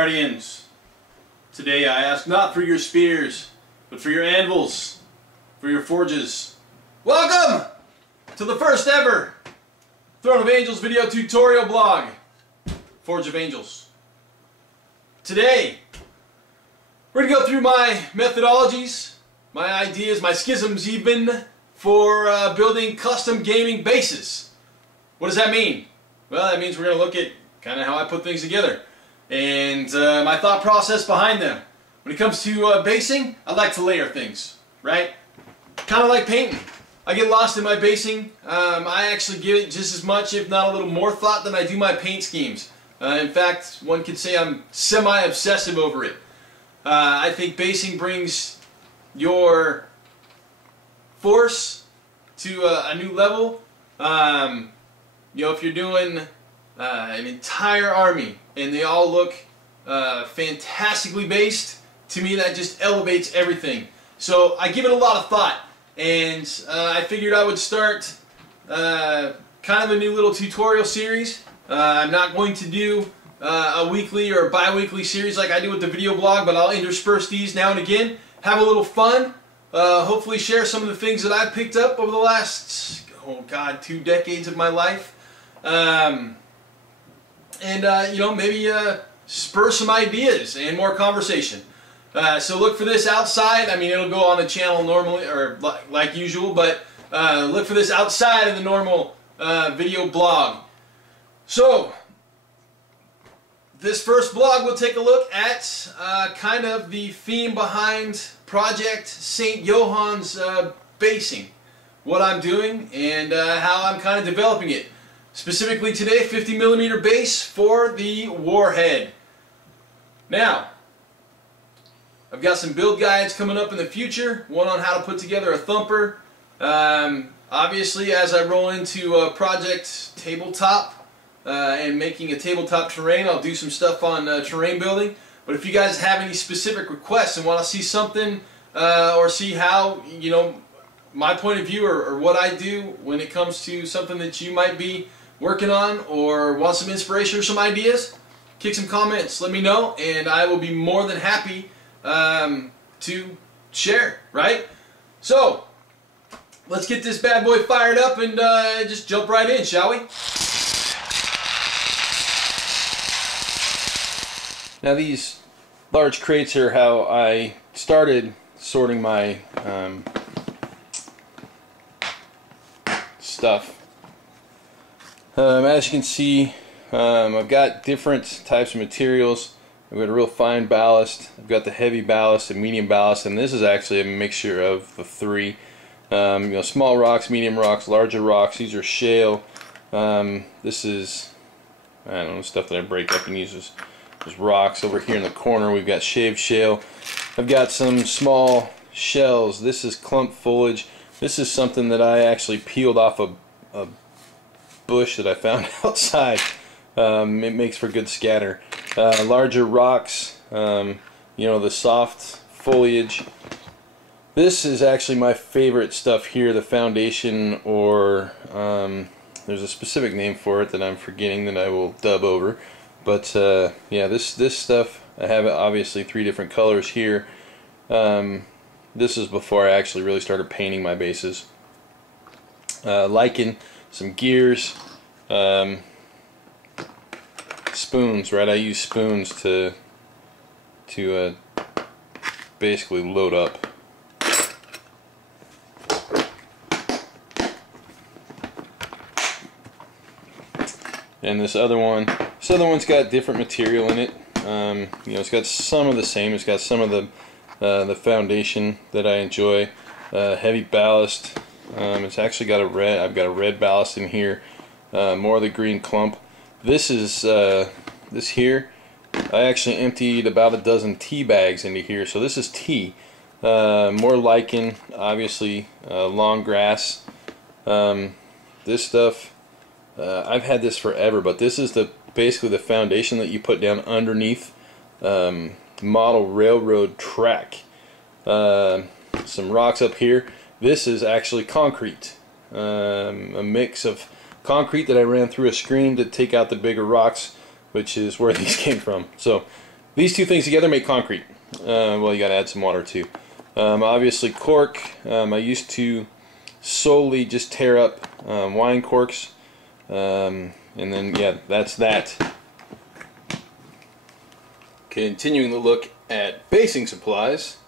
Guardians, today I ask not for your spears, but for your anvils, for your forges. Welcome to the first ever Throne of Angels video tutorial blog, Forge of Angels. Today, we're going to go through my methodologies, my ideas, my schisms even, for building custom gaming bases. What does that mean? Well, that means we're going to look at kind of how I put things together and my thought process behind them. When it comes to basing, I like to layer things, right? Kind of like painting. I get lost in my basing. I actually give it just as much, if not a little more thought than I do my paint schemes. In fact, one could say I'm semi-obsessive over it. I think basing brings your force to a new level. You know, if you're doing an entire army and they all look fantastically based, to me that just elevates everything. So I give it a lot of thought, and I figured I would start kind of a new little tutorial series. I'm not going to do a weekly or bi-weekly series like I do with the video blog, but I'll intersperse these now and again, have a little fun, hopefully share some of the things that I've picked up over the last, oh God, 2 decades of my life. You know, maybe spur some ideas and more conversation. So look for this outside. I mean, it'll go on the channel normally, or like usual, but look for this outside of the normal video blog. So this first blog will take a look at kind of the theme behind Project St. Johann's basing, what I'm doing, and how I'm kind of developing it. Specifically today, 50mm base for the Warhead. Now, I've got some build guides coming up in the future, one on how to put together a thumper. Obviously, as I roll into Project Tabletop and making a tabletop terrain, I'll do some stuff on terrain building. But if you guys have any specific requests and want to see something or see how, you know, my point of view or what I do when it comes to something that you might be working on, or want some inspiration or some ideas, kick some comments, let me know, and I will be more than happy to share, right? So, let's get this bad boy fired up and just jump right in, shall we? Now these large crates are how I started sorting my stuff. As you can see, I've got different types of materials. I've got a real fine ballast, I've got the heavy ballast and medium ballast, and this is actually a mixture of the three. You know, small rocks, medium rocks, larger rocks. These are shale. This is, I don't know, stuff that I break up and use as rocks. Over here in the corner we've got shaved shale. I've got some small shells. This is clump foliage. This is something that I actually peeled off a bush that I found outside. It makes for good scatter. Larger rocks, you know, the soft foliage. This is actually my favorite stuff here, the foundation, or there's a specific name for it that I'm forgetting that I will dub over. But yeah, this stuff, I have obviously 3 different colors here. This is before I actually really started painting my bases. Lichen, some gears, spoons, right? I use spoons to basically load up. And this other one's got different material in it. You know, it's got some of the same. It's got some of the foundation that I enjoy. Heavy ballast. It's actually got I've got a red ballast in here. More of the green clump. This is this here. I actually emptied about a dozen tea bags into here. So this is tea. More lichen, obviously, long grass. This stuff, I've had this forever, but this is basically the foundation that you put down underneath model railroad track. Some rocks up here. This is actually concrete, a mix of concrete that I ran through a screen to take out the bigger rocks, which is where these came from. So These two things together make concrete. Well, you got to add some water too. Obviously cork. I used to solely just tear up wine corks, and then yeah, that's that. Continuing to look at basing supplies,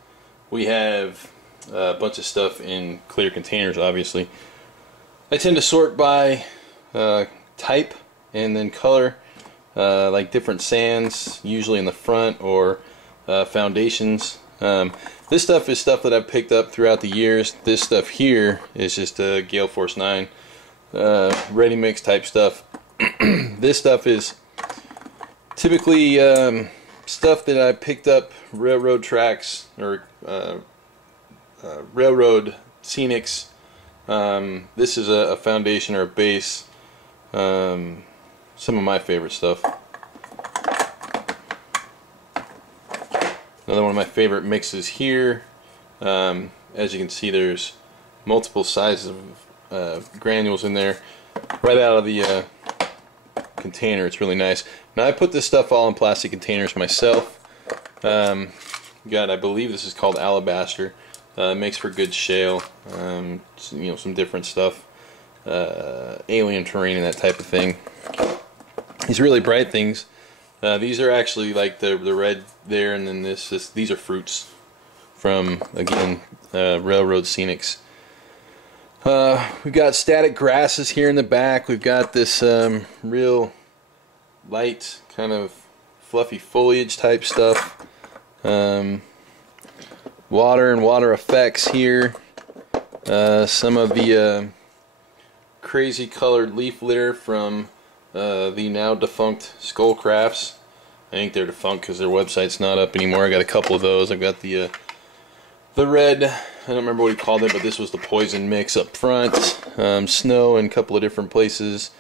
we have a bunch of stuff in clear containers. Obviously, I tend to sort by type and then color, like different sands, usually in the front, or foundations. This stuff is stuff that I've picked up throughout the years. This stuff here is just a Gale Force 9 ready mix type stuff. This stuff is typically stuff that I picked up railroad tracks or railroad scenics. This is a foundation or a base. Some of my favorite stuff. Another one of my favorite mixes here. As you can see, there's multiple sizes of granules in there right out of the container. It's really nice. Now I put this stuff all in plastic containers myself. I believe this is called alabaster. It makes for good shale. You know, some different stuff, alien terrain and that type of thing. These really bright things. These are actually like the red there, and then these are fruits from, again, railroad scenics. We've got static grasses here in the back. We've got this real light kind of fluffy foliage type stuff. Water and water effects here. Some of the crazy colored leaf litter from the now defunct Skullcrafts. I think they're defunct because their website's not up anymore. I got a couple of those. I've got the red, I don't remember what he called it, but this was the poison mix up front. Snow in a couple of different places.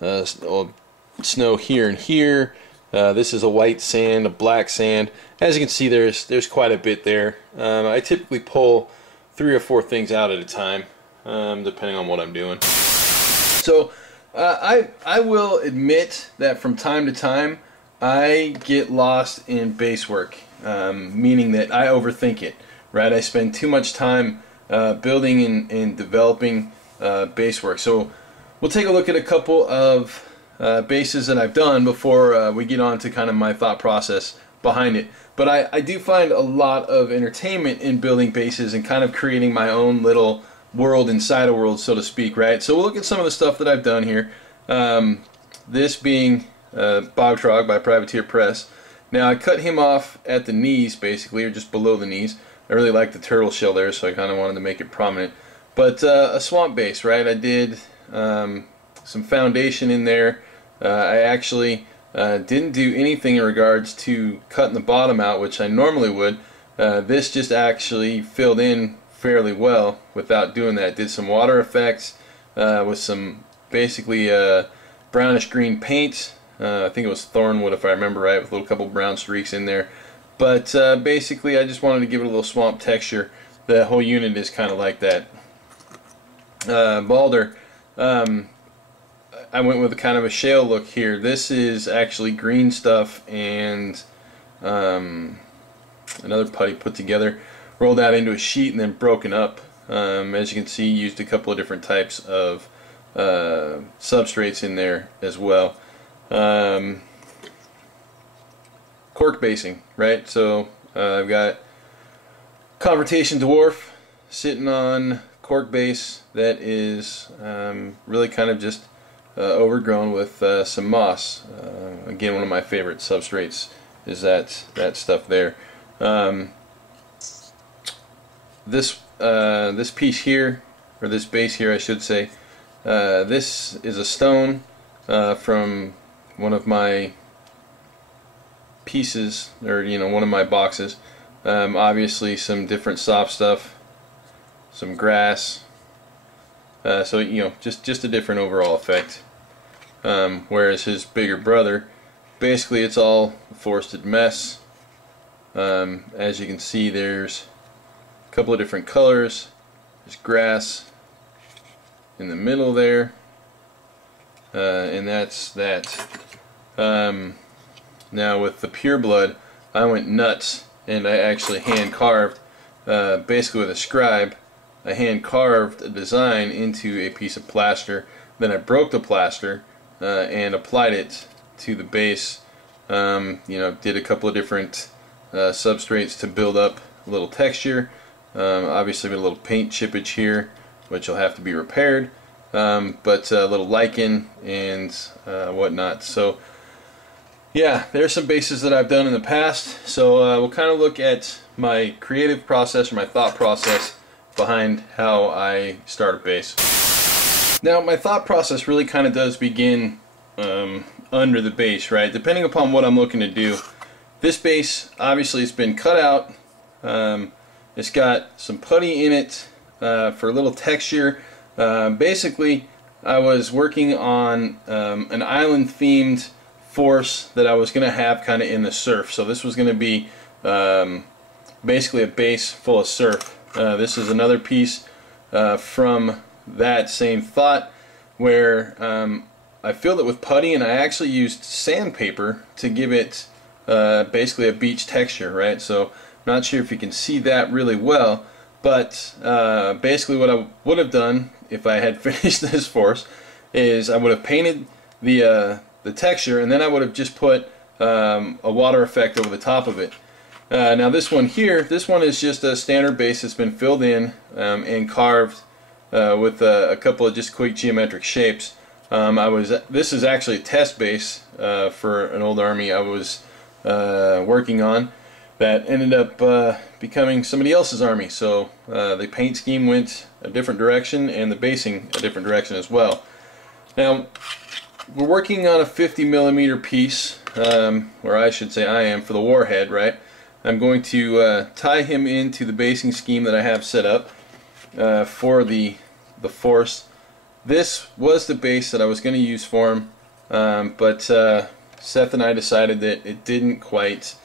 Snow here and here. This is a white sand, a black sand. As you can see, there's quite a bit there. I typically pull 3 or 4 things out at a time, depending on what I'm doing. So I will admit that from time to time I get lost in base work, meaning that I overthink it. Right, I spend too much time building and developing base work. So we'll take a look at a couple of bases that I've done before we get on to kind of my thought process behind it. But I do find a lot of entertainment in building bases and kind of creating my own little world inside a world, so to speak, right? So we'll look at some of the stuff that I've done here. This being Bog Trog by Privateer Press. Now I cut him off at the knees, basically, or just below the knees. I really like the turtle shell there, so I kind of wanted to make it prominent. But a swamp base, right? I did some foundation in there. I actually didn't do anything in regards to cutting the bottom out, which I normally would. This just actually filled in fairly well without doing that. Did some water effects with some basically brownish green paint. I think it was Thornwood if I remember right, with a little couple brown streaks in there. But basically I just wanted to give it a little swamp texture. The whole unit is kind of like that. Balder, I went with kind of a shale look here. This is actually green stuff and another putty put together, rolled out into a sheet and then broken up. As you can see, used a couple of different types of substrates in there as well. Cork basing, right? So I've got Confrontation Dwarf sitting on cork base that is really kind of just overgrown with some moss. Again, one of my favorite substrates is that stuff there. This piece here, or this base here I should say, this is a stone from one of my pieces, or one of my boxes. Obviously some different soft stuff, some grass, so just a different overall effect. Whereas his bigger brother, basically it's all a forested mess. As you can see, there's a couple of different colors. There's grass in the middle there, and that's that. Now with the Pure Blood, I went nuts and I actually hand carved, basically with a scribe, I hand carved a design into a piece of plaster. Then I broke the plaster and applied it to the base. You know, did a couple of different substrates to build up a little texture. Obviously, a little paint chippage here, which will have to be repaired. But a little lichen and whatnot. So yeah, there's some bases that I've done in the past. So we'll kind of look at my creative process or my thought process behind how I start a base. Now, my thought process really kind of does begin under the base, right? Depending upon what I'm looking to do. This base, obviously, it's been cut out. It's got some putty in it for a little texture. Basically, I was working on an island-themed force that I was going to have kind of in the surf. So this was going to be basically a base full of surf. This is another piece from that same thought where I filled it with putty, and I actually used sandpaper to give it basically a beach texture, right? So I'm not sure if you can see that really well, but basically what I would have done if I had finished this force is I would have painted the texture, and then I would have just put a water effect over the top of it. Now this one here, this one is just a standard base that's been filled in and carved with a couple of just quick geometric shapes. This is actually a test base for an old army I was working on that ended up becoming somebody else's army. So the paint scheme went a different direction and the basing a different direction as well. Now we're working on a 50mm piece, or I should say I am, for the warhead, right? I'm going to tie him into the basing scheme that I have set up for the force. This was the base that I was going to use for him, but Seth and I decided that it didn't quite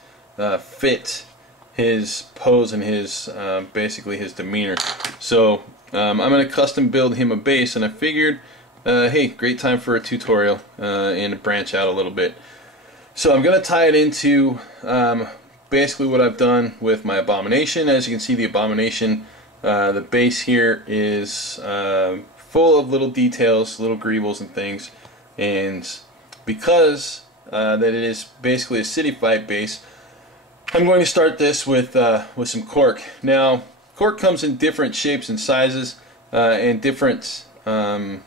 fit his pose and his basically his demeanor. So I'm going to custom build him a base, and I figured, hey, great time for a tutorial and to branch out a little bit. So I'm going to tie it into basically what I've done with my Abomination. As you can see, the Abomination, the base here is full of little details, little greebles and things, and because that it is basically a city fight base, I'm going to start this with some cork. Now, cork comes in different shapes and sizes and different, I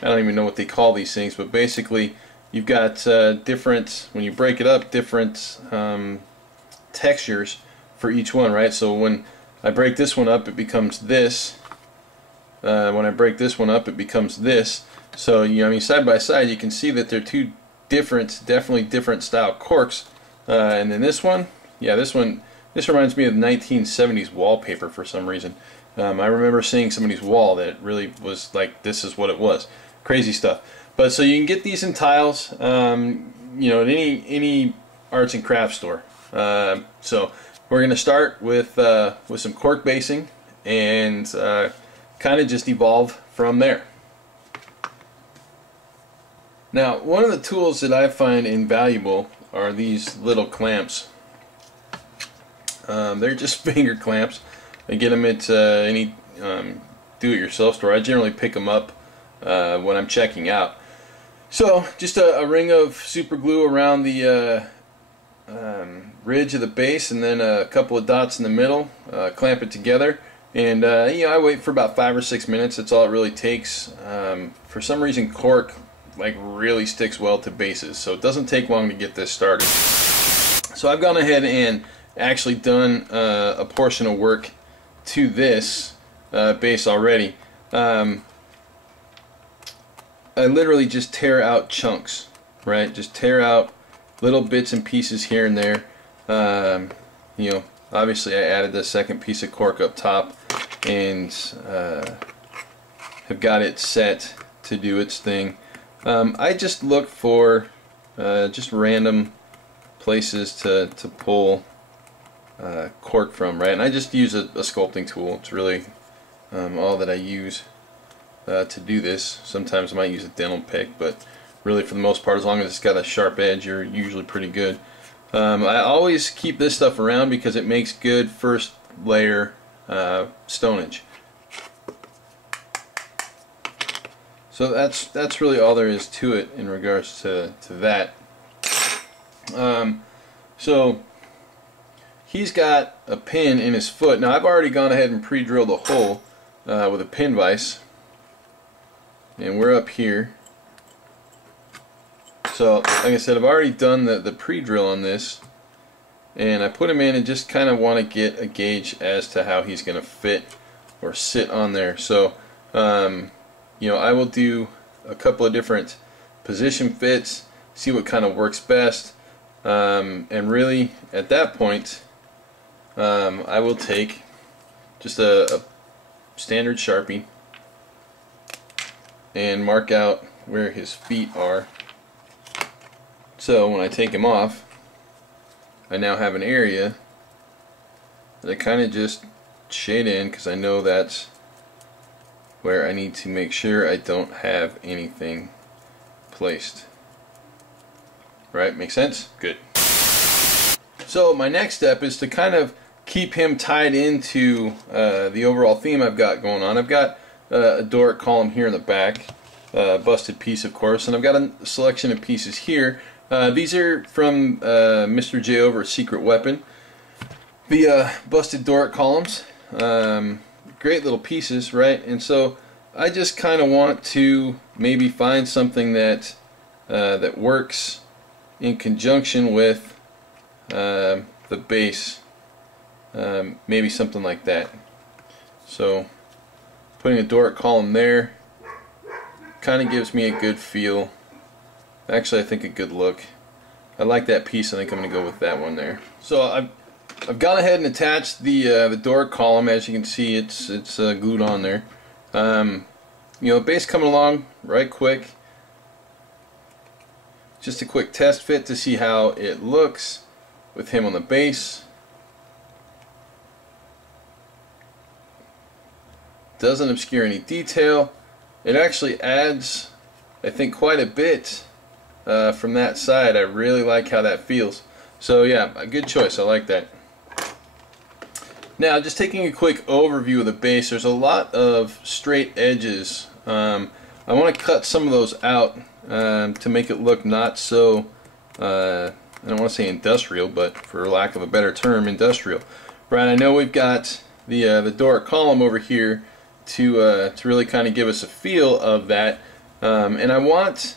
don't even know what they call these things, but basically you've got different, when you break it up, different textures for each one, right? So when I break this one up, it becomes this. When I break this one up, it becomes this. So, you know, I mean, side by side, you can see that they're two different, definitely different style corks. And then this one, yeah, this reminds me of 1970s wallpaper for some reason. I remember seeing somebody's wall that really was like, this is what it was. Crazy stuff. But so you can get these in tiles, you know, at any arts and crafts store. So we're going to start with some cork basing and kind of just evolve from there. Now, one of the tools that I find invaluable are these little clamps. They're just finger clamps. I get them at any do-it-yourself store. I generally pick them up when I'm checking out. So, just a ring of super glue around the ridge of the base, and then a couple of dots in the middle. Clamp it together, and you know, I wait for about 5 or 6 minutes. That's all it really takes. For some reason, cork like really sticks well to bases, so it doesn't take long to get this started. So I've gone ahead and actually done a portion of work to this base already. I literally just tear out chunks, right? Just tear out little bits and pieces here and there. You know, obviously I added the second piece of cork up top and have got it set to do its thing. I just look for just random places to pull cork from, right? And I just use a sculpting tool. It's really all that I use to do this. Sometimes I might use a dental pick, but really for the most part, as long as it's got a sharp edge, you're usually pretty good. I always keep this stuff around because it makes good first layer stonage. So that's really all there is to it in regards to that. So he's got a pin in his foot. Now I've already gone ahead and pre-drilled a hole with a pin vise, and we're up here. So like I said, I've already done the pre-drill on this, and I put him in and just kind of want to get a gauge as to how he's going to fit or sit on there. So you know, I will do a couple of different position fits, see what kind of works best, and really at that point I will take just a standard Sharpie and mark out where his feet are. So when I take him off, I now have an area that I kind of just shade in, because I know that's where I need to make sure I don't have anything placed. Right? Make sense? Good. So my next step is to kind of keep him tied into the overall theme I've got going on. I've got a Doric column here in the back, busted piece of course, and I've got a selection of pieces here. These are from Mr. J over at Secret Weapon. The busted Doric columns. Great little pieces, right? And so I just kind of want to maybe find something that that works in conjunction with the base, maybe something like that. So putting a Doric column there kind of gives me a good feel. Actually, I think a good look. I like that piece. I think I'm going to go with that one there. So I've gone ahead and attached the Doric column. As you can see, it's glued on there. You know, the base coming along right quick. Just a quick test fit to see how it looks with him on the base. Doesn't obscure any detail. It actually adds, I think, quite a bit from that side. I really like how that feels. So yeah, a good choice. I like that. Now, just taking a quick overview of the base, there's a lot of straight edges. I want to cut some of those out to make it look not so, I don't want to say industrial, but for lack of a better term, industrial. Right, I know we've got the Doric column over here to really kind of give us a feel of that, and I want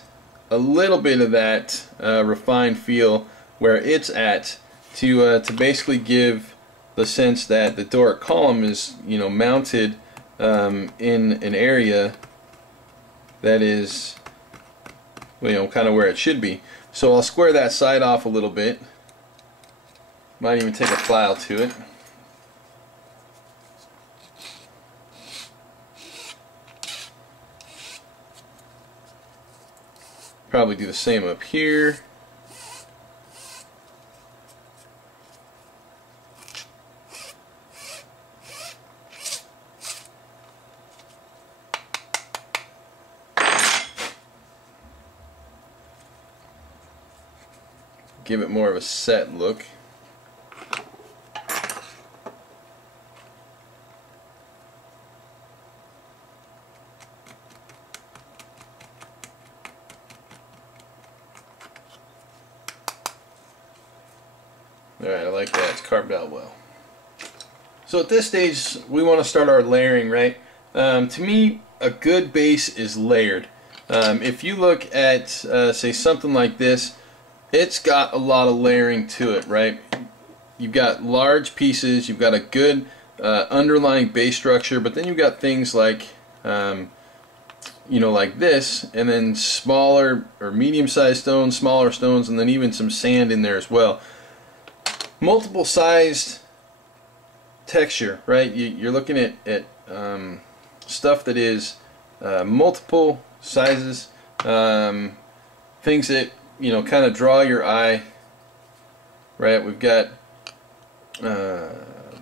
a little bit of that refined feel where it's at to basically give the sense that the Doric column is, you know, mounted in an area that is, you know, kind of where it should be. So I'll square that side off a little bit. Might even take a file to it. Probably do the same up here. Give it more of a set look. Alright, I like that. It's carved out well. So at this stage, we want to start our layering, right? To me, a good base is layered. If you look at, say, something like this, it's got a lot of layering to it, right? You've got large pieces, you've got a good underlying base structure, but then you've got things like, you know, like this, and then smaller or medium-sized stones, smaller stones, and then even some sand in there as well. Multiple sized texture, right? You're looking at stuff that is multiple sizes, things that, you know, kind of draw your eye, right? We've got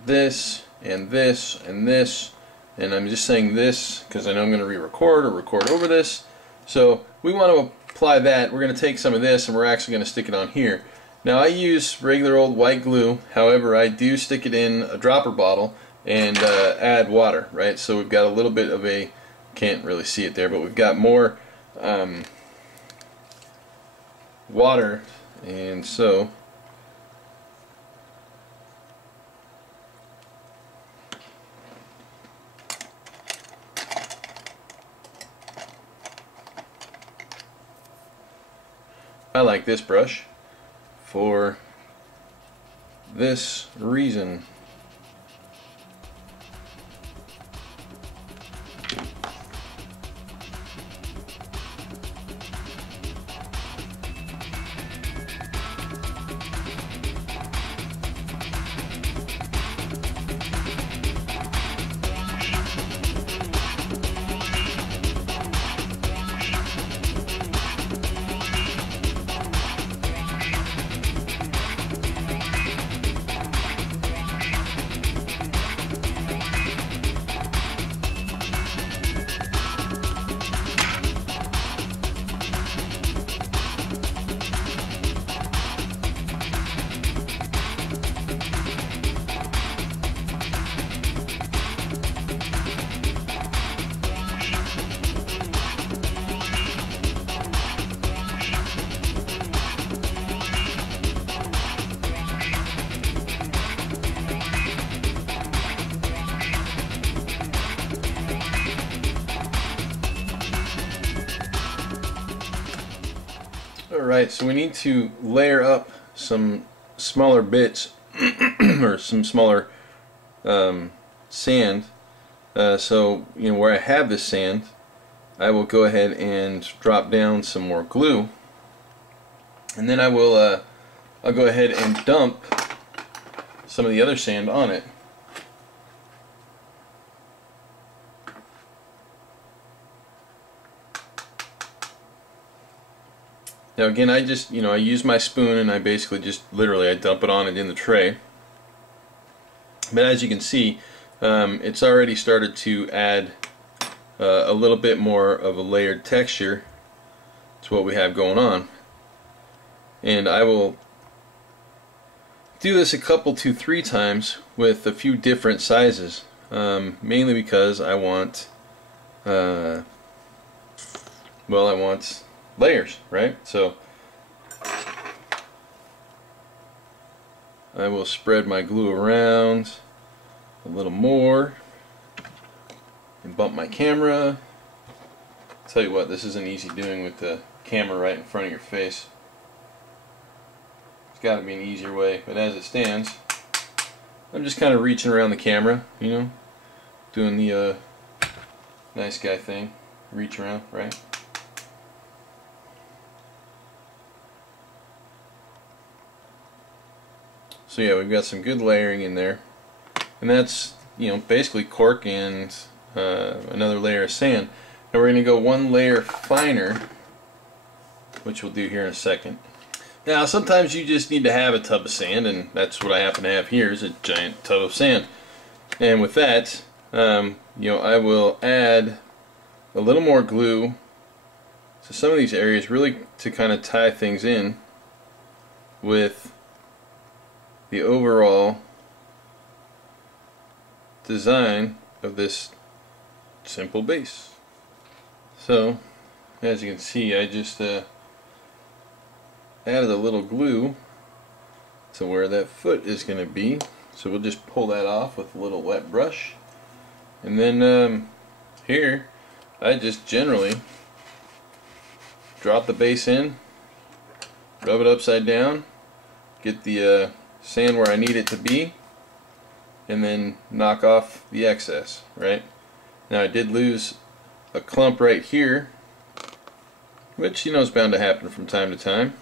this and this and this, and I'm just saying this because I know I'm going to re-record or record over this. So we want to apply that. We're going to take some of this and we're actually going to stick it on here. Now I use regular old white glue, however I do stick it in a dropper bottle and add water, right? So we've got a little bit of a, can't really see it there, but we've got more water, and so I like this brush for this reason. Alright, so we need to layer up some smaller bits or some smaller sand. So, you know, where I have this sand, I will go ahead and drop down some more glue, and then I will I'll go ahead and dump some of the other sand on it. Now again, I just, you know, I use my spoon and I basically just literally I dump it on it in the tray. But as you can see, it's already started to add a little bit more of a layered texture to what we have going on. And I will do this a couple to 3 times with a few different sizes, mainly because I want, well, I want layers, right? So I will spread my glue around a little more and bump my camera. Tell you what, this isn't easy doing with the camera right in front of your face. There's got to be an easier way, but as it stands, I'm just kind of reaching around the camera, you know, doing the nice guy thing, reach around, right? So yeah, we've got some good layering in there, and that's, you know, basically cork and another layer of sand. Now we're going to go one layer finer, which we'll do here in a second. Now sometimes you just need to have a tub of sand, and that's what I happen to have here, is a giant tub of sand. And with that, you know, I will add a little more glue to some of these areas, really to kind of tie things in with the overall design of this simple base. So as you can see, I just added a little glue to where that foot is going to be, so we'll just pull that off with a little wet brush, and then here I just generally drop the base in, rub it upside down, get the sand where I need it to be, and then knock off the excess, right? Now I did lose a clump right here, which, you know, is bound to happen from time to time,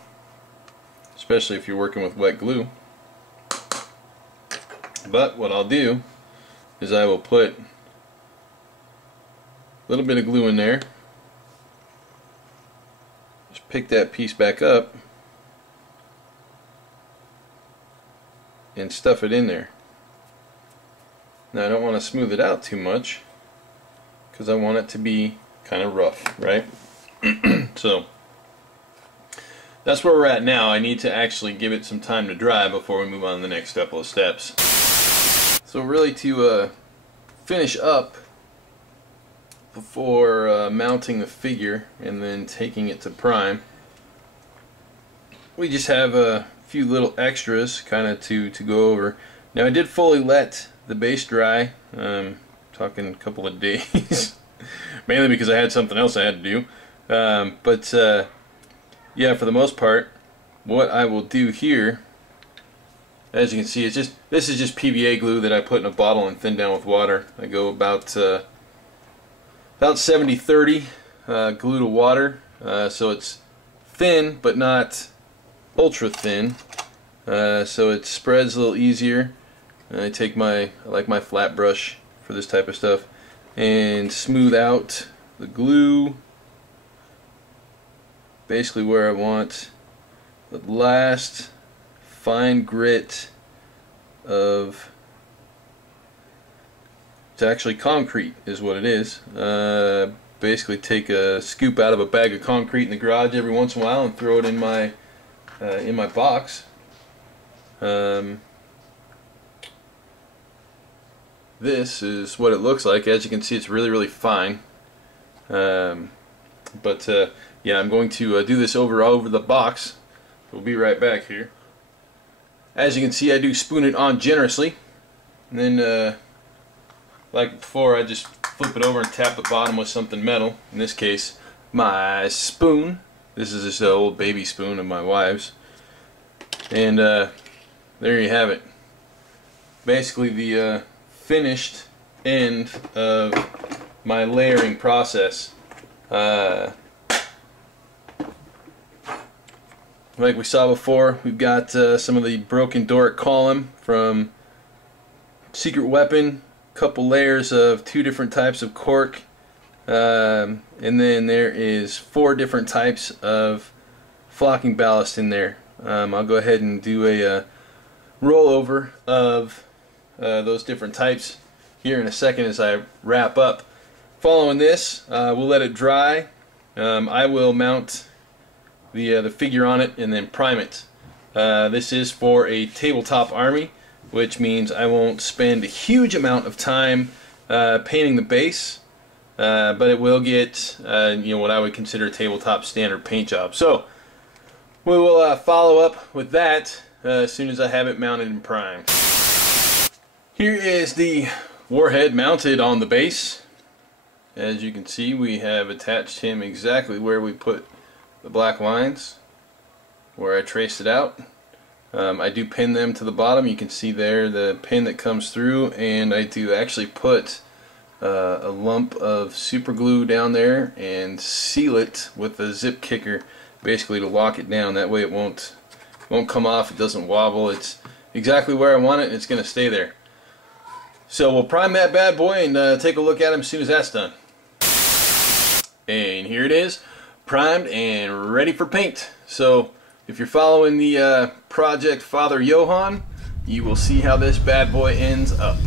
especially if you're working with wet glue. But what I'll do is I will put a little bit of glue in there, just pick that piece back up and stuff it in there. Now I don't want to smooth it out too much because I want it to be kind of rough, right? So that's where we're at now. I need to actually give it some time to dry before we move on to the next couple of steps. So really, to finish up before mounting the figure and then taking it to prime, we just have a few little extras kind of to go over. Now, I did fully let the base dry, talking a couple of days, mainly because I had something else I had to do. Yeah, for the most part, what I will do here, as you can see, this is just PVA glue that I put in a bottle and thin down with water. I go about 70-30 glue to water, so it's thin but not ultra thin, so it spreads a little easier. And I like my flat brush for this type of stuff, and smooth out the glue basically where I want the last fine grit of, it's actually concrete is what it is. Basically take a scoop out of a bag of concrete in the garage every once in a while and throw it in my box. This is what it looks like. As you can see, it's really fine. Yeah, I'm going to do this over the box. We'll be right back here. As you can see, I do spoon it on generously, and then like before, I just flip it over and tap the bottom with something metal. In this case, my spoon. This is this old baby spoon of my wife's, and there you have it. Basically, the finished end of my layering process. Like we saw before, we've got some of the broken Doric column from Secret Weapon, couple layers of 2 different types of cork, and then there is 4 different types of flocking ballast in there. I'll go ahead and do a rollover of those different types here in a second as I wrap up. Following this, we'll let it dry. I will mount the figure on it and then prime it. This is for a tabletop army, which means I won't spend a huge amount of time painting the base, but it will get what I would consider a tabletop standard paint job. So we will follow up with that as soon as I have it mounted and primed. Here is the warhead mounted on the base. As you can see, we have attached him exactly where we put the black lines, where I traced it out. I do pin them to the bottom. You can see there the pin that comes through, and I do actually put a lump of super glue down there and seal it with a zip kicker, basically to lock it down. That way it won't come off, it doesn't wobble. It's exactly where I want it, and it's going to stay there. So we'll prime that bad boy and take a look at him as soon as that's done. And here it is, primed and ready for paint. So if you're following the Project Father Johann, you will see how this bad boy ends up.